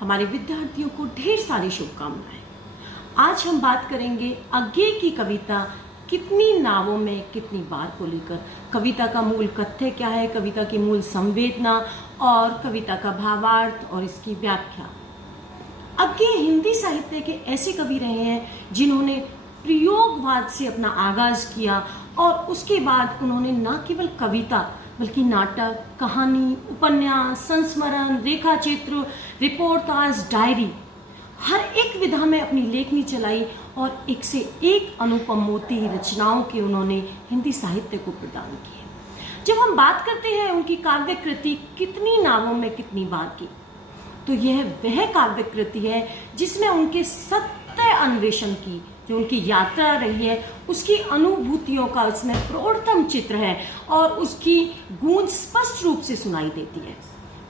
हमारे विद्यार्थियों को ढेर सारी शुभकामनाएं। आज हम बात करेंगे अज्ञे की कविता कितनी नावों में कितनी बार को लेकर। कविता का मूल कथ्य क्या है, कविता की मूल संवेदना और कविता का भावार्थ और इसकी व्याख्या। अज्ञे हिंदी साहित्य के ऐसे कवि रहे हैं जिन्होंने प्रयोगवाद से अपना आगाज किया और उसके बाद उन्होंने न केवल कविता बल्कि नाटक, कहानी, उपन्यास, संस्मरण, रेखाचित्र, रिपोर्टाज, डायरी, हर एक विधा में अपनी लेखनी चलाई और एक से एक अनुपम मोती रचनाओं के उन्होंने हिंदी साहित्य को प्रदान किए। जब हम बात करते हैं उनकी काव्य कृति कितनी नावों में कितनी बार की, तो यह वह काव्य कृति है जिसमें उनके सत्य अन्वेषण की जो उनकी यात्रा रही है उसकी अनुभूतियों का इसमें प्रौढ़तम चित्र है और उसकी गूंज स्पष्ट रूप से सुनाई देती है।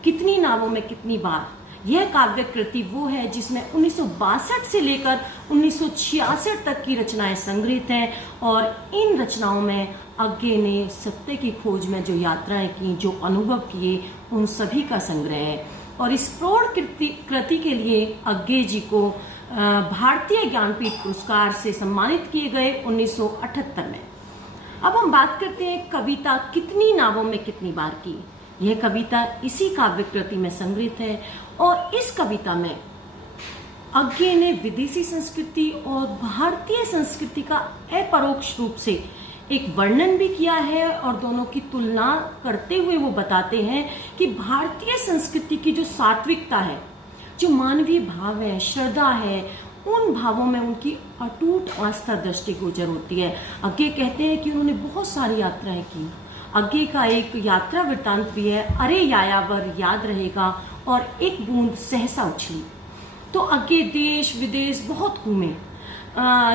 कितनी नावों में कितनी बार, यह काव्य कृति वो है जिसमें 1962 से लेकर 1966 तक की रचनाएं संग्रहित हैं और इन रचनाओं में अज्ञे ने सत्य की खोज में जो यात्राएं की, जो अनुभव किए, उन सभी का संग्रह है। और इस प्रौढ़ कृति के लिए अज्ञे जी को भारतीय ज्ञानपीठ पुरस्कार से सम्मानित किए गए 1978 में। अब हम बात करते हैं कविता कितनी नावों में कितनी बार की। यह कविता इसी काव्य कृति में संग्रहित है और इस कविता में अज्ञे ने विदेशी संस्कृति और भारतीय संस्कृति का अपरोक्ष रूप से एक वर्णन भी किया है और दोनों की तुलना करते हुए वो बताते हैं कि भारतीय संस्कृति की जो सात्विकता है, जो मानवीय भाव है, श्रद्धा है, उन भावों में उनकी अटूट आस्था दृष्टिगोचर होती है। अज्ञे कहते हैं कि उन्होंने बहुत सारी यात्राएं की। अज्ञे का एक यात्रा वृत्तांत भी है, अरे यायावर याद रहेगा और एक बूंद सहसा उछली। तो अज्ञे देश विदेश बहुत घूमे।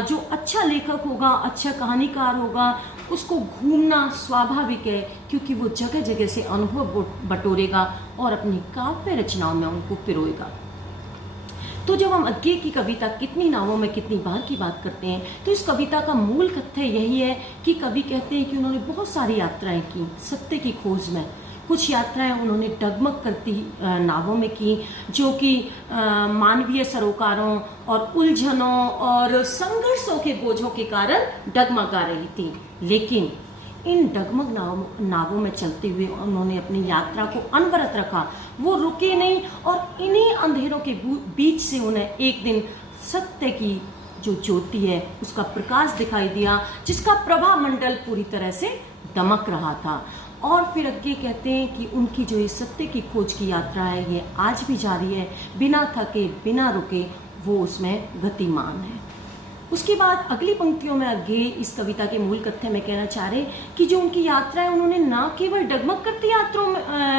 जो अच्छा लेखक होगा, अच्छा कहानीकार होगा, उसको घूमना स्वाभाविक है क्योंकि वो जगह जगह से अनुभव बटोरेगा और अपनी काव्य रचनाओं में उनको पिरोएगा। तो जब हम अज्ञे की कविता कितनी नावों में कितनी बार की बात करते हैं तो इस कविता का मूल कथ्य यही है कि कवि कहते हैं कि उन्होंने बहुत सारी यात्राएं की सत्य की खोज में। कुछ यात्राएं उन्होंने डगमग करती नावों में की जो कि मानवीय सरोकारों और उलझनों और संघर्षों के बोझों के कारण डगमगा रही थी, लेकिन इन डगमग नावों में चलते हुए उन्होंने अपनी यात्रा को अनवरत रखा। वो रुके नहीं और इन्हीं अंधेरों के बीच से उन्हें एक दिन सत्य की जो ज्योति है उसका प्रकाश दिखाई दिया, जिसका प्रभा मंडल पूरी तरह से दमक रहा था। और फिर अज्ञे कहते हैं कि उनकी जो ये सत्य की खोज की यात्रा है ये आज भी जारी है, बिना थके बिना रुके वो उसमें गतिमान है। उसके बाद अगली पंक्तियों में अज्ञे इस कविता के मूल कथ्य में कहना चाह रहे कि जो उनकी यात्रा है उन्होंने ना केवल डगमग करती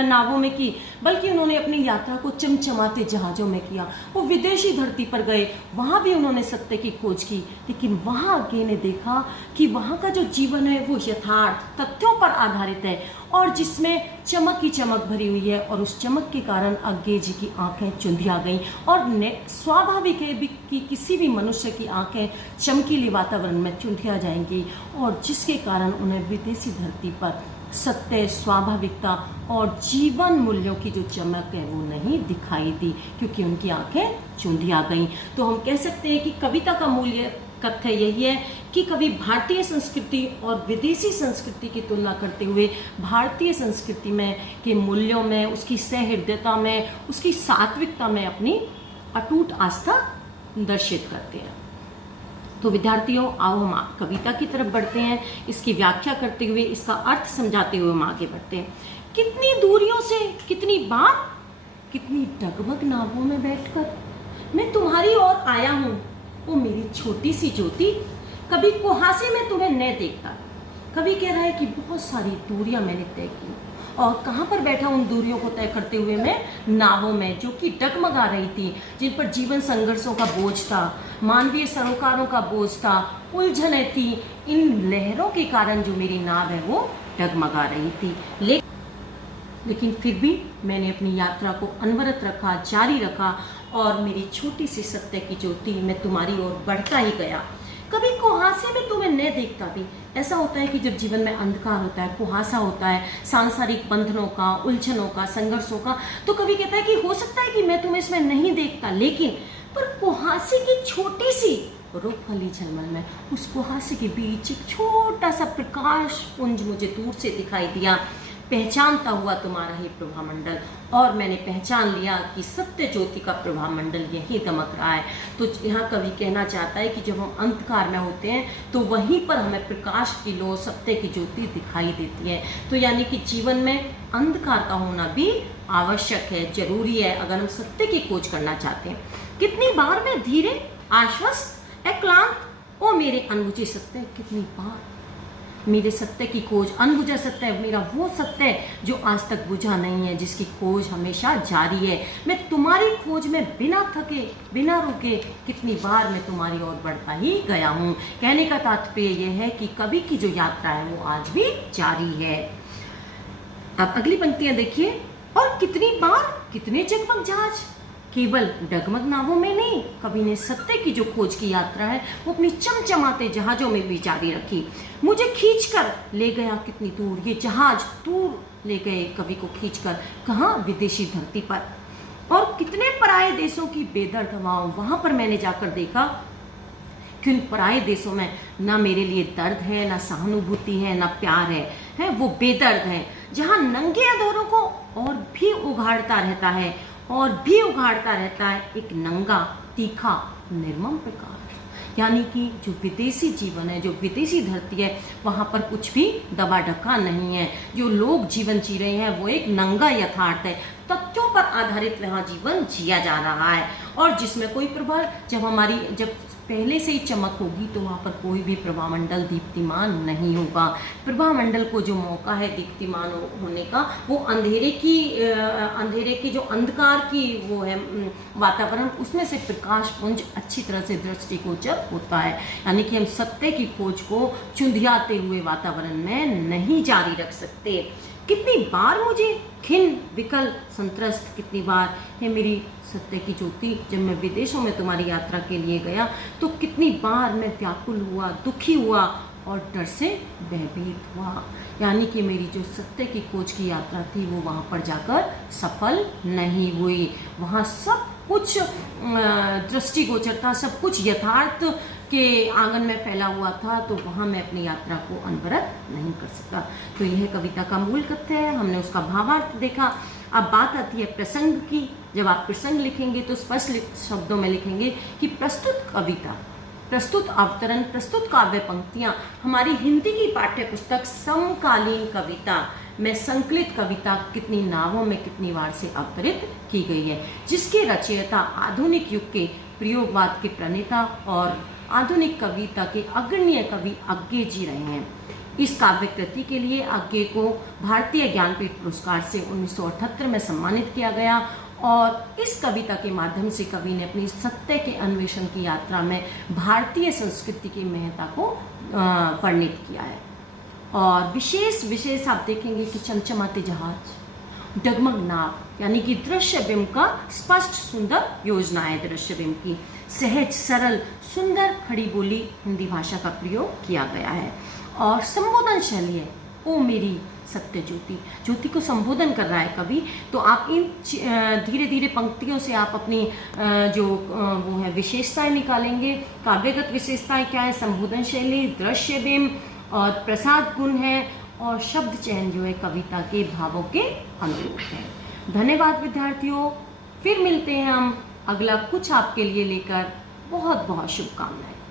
नावों में की, बल्कि उन्होंने अपनी यात्रा को चमचमाते जहाजों में किया। वो विदेशी धरती पर गए, वहाँ भी उन्होंने सत्य की खोज की, लेकिन वहाँ अज्ञे ने देखा कि वहाँ का जो जीवन है वो यथार्थ तथ्यों पर आधारित है और जिसमें चमक ही चमक भरी हुई है। और उस चमक के कारण अज्ञे जी की आंखें चुंधिया गईं और स्वाभाविक है कि किसी भी मनुष्य की आंखें चमकीले वातावरण में चुंधिया जाएंगी और जिसके कारण उन्हें विदेशी धरती पर सत्य, स्वाभाविकता और जीवन मूल्यों की जो चमक है वो नहीं दिखाई दी क्योंकि उनकी आंखें चुंधिया गईं। तो हम कह सकते हैं कि कविता का मूल्य कथ्य यही है कि कवि भारतीय संस्कृति और विदेशी संस्कृति की तुलना करते हुए भारतीय संस्कृति में के मूल्यों में, उसकी सहृदयता में, उसकी सात्विकता में अपनी अटूट आस्था दर्शित करते हैं। तो विद्यार्थियों, आओ हम कविता की तरफ बढ़ते हैं। इसकी व्याख्या करते हुए, इसका अर्थ समझाते हुए हम आगे बढ़ते हैं। कितनी दूरियों से कितनी बार, कितनी डगमग नावों में बैठकर मैं तुम्हारी ओर आया हूँ, वो मेरी छोटी सी ज्योति। कभी कुहासे में तुम्हें न देखता। कवि कह रहा है कि बहुत सारी दूरियां मैंने तय की और कहाँ पर बैठा उन दूरियों को तय करते हुए मैं? नावों में, जो कि डगमगा रही थी, जिन पर जीवन संघर्षों का बोझ था, मानवीय सरोकारों का बोझ था, उलझनें थी। इन लहरों के कारण जो मेरी नाव है वो डगमगा रही थी। लेकिन फिर भी मैंने अपनी यात्रा को अनवरत रखा, जारी रखा, और मेरी छोटी सी सत्य की ज्योति मैं तुम्हारी ओर बढ़ता ही गया। कभी कुहासे में तुम्हें न देखता भी। ऐसा होता है कि जब जीवन में अंधकार होता है, कुहासा होता है, सांसारिक बंधनों का, उलझनों का, संघर्षों का, तो कभी कहता है कि हो सकता है कि मैं तुम्हें इसमें नहीं देखता, लेकिन पर कुहासे की छोटी सी रुख वाली झलमल में, उस कुहासे के बीच एक छोटा सा प्रकाश पुंज मुझे दूर से दिखाई दिया, पहचानता हुआ तुम्हारा ही प्रभामंडल। और मैंने पहचान लिया कि सत्य ज्योति का प्रभामंडल यही दमक रहा है। तो यहाँ कवि कहना चाहता है कि जब हम अंधकार में होते हैं तो वहीं पर हमें प्रकाश की लो, सत्य की ज्योति दिखाई देती है। तो यानी कि जीवन में अंधकार का होना भी आवश्यक है, जरूरी है, अगर हम सत्य की खोज करना चाहते हैं। कितनी बार मैं धीरे, आश्वस्त, अक्लांत, ओ मेरे अनबुझे सत्य, कितनी बार मेरे सत्य की खोज, अनबुझा सत्य, मेरा वो सत्य जो आज तक बुझा नहीं है, जिसकी खोज हमेशा जारी है। मैं तुम्हारी खोज में बिना थके, बिना रुके, कितनी बार मैं तुम्हारी ओर बढ़ता ही गया हूँ। कहने का तात्पर्य यह है कि कवि की जो यात्रा है वो आज भी जारी है। अब अगली पंक्तियां देखिए। और कितनी बार, कितने जगमग जहाज, केवल डगमग नावों में नहीं, कवि ने सत्य की जो खोज की यात्रा है वो अपनी चमचमाते जहाजों में भी जारी रखी। मुझे खींचकर ले गया कितनी दूर, ये जहाज दूर ले गए कवि को खींचकर, कहाँ? विदेशी धरती पर। और कितने पराये देशों की बेदर्द हवाओं, वहां पर मैंने जाकर देखा कि उन पराये देशों में ना मेरे लिए दर्द है, ना सहानुभूति है, ना प्यार है वो बेदर्द है। जहाँ नंगे अधरों को और भी उघाड़ता रहता है, और भी उघाड़ता रहता है एक नंगा, तीखा, निर्मम प्रकाश। यानी कि जो विदेशी जीवन है, जो विदेशी धरती है, वहाँ पर कुछ भी दबा ढका नहीं है। जो लोग जीवन जी रहे हैं वो एक नंगा यथार्थ है, तथ्यों पर आधारित वहाँ जीवन जिया जा रहा है। और जिसमें कोई प्रभा, जब पहले से ही चमक होगी तो वहाँ पर कोई भी प्रभामंडल दीप्तिमान नहीं होगा। प्रभामंडल को जो मौका है दीप्तिमान होने का, वो अंधेरे की जो अंधकार की वो है वातावरण, उसमें से प्रकाश पुंज अच्छी तरह से दृष्टिगोचर होता है। यानी कि हम सत्य की खोज को चुंधियाते हुए वातावरण में नहीं जारी रख सकते। कितनी बार मुझे खिन्न, विकल, संत्रस्त, कितनी बार है मेरी सत्य की ज्योति, जब मैं विदेशों में तुम्हारी यात्रा के लिए गया तो कितनी बार मैं व्याकुल हुआ, दुखी हुआ और डर से भयभीत हुआ। यानी कि मेरी जो सत्य की खोज की यात्रा थी वो वहाँ पर जाकर सफल नहीं हुई। वहाँ सब कुछ दृष्टिगोचर था, सब कुछ यथार्थ के आंगन में फैला हुआ था, तो वहाँ मैं अपनी यात्रा को अनवरत नहीं कर सका। तो यह कविता का मूल कथ्य है, हमने उसका भावार्थ देखा। अब बात आती है प्रसंग की। जब आप प्रसंग लिखेंगे तो स्पष्ट शब्दों में लिखेंगे कि प्रस्तुत कविता, प्रस्तुत अवतरण, प्रस्तुत काव्य पंक्तियाँ हमारी हिंदी की पाठ्य पुस्तक समकालीन कविता में संकलित कविता कितनी नावों में कितनी बार से अवतरित की गई है, जिसके रचयिता आधुनिक युग के प्रयोगवाद के प्रणेता और आधुनिक कविता के अग्रणीय कवि अज्ञे जी रहे हैं। इस काव्य कृति के लिए अज्ञे को भारतीय ज्ञानपीठ पुरस्कार से 1978 में सम्मानित किया गया। और इस कविता के माध्यम से कवि ने अपनी सत्य के अन्वेषण की यात्रा में भारतीय संस्कृति की महत्ता को वर्णित किया है। और विशेष आप देखेंगे कि चमचमाते जहाज, डगमग नाव, यानी कि दृश्य बिंब का स्पष्ट सुंदर योजना है। दृश्य बिंब की सहज, सरल, सुंदर खड़ी बोली हिंदी भाषा का प्रयोग किया गया है। और संबोधन शैली है, ओ मेरी सत्य ज्योति, ज्योति को संबोधन कर रहा है कवि। तो आप इन धीरे धीरे पंक्तियों से आप अपनी जो वो है विशेषताएं निकालेंगे। काव्यगत विशेषताएं क्या है? संबोधन शैली, दृश्य बिंब और प्रसाद गुण है, और शब्द चयन जो है कविता के भावों के अनुरूप है। धन्यवाद विद्यार्थियों, फिर मिलते हैं हम अगला कुछ आपके लिए लेकर। बहुत बहुत शुभकामनाएं।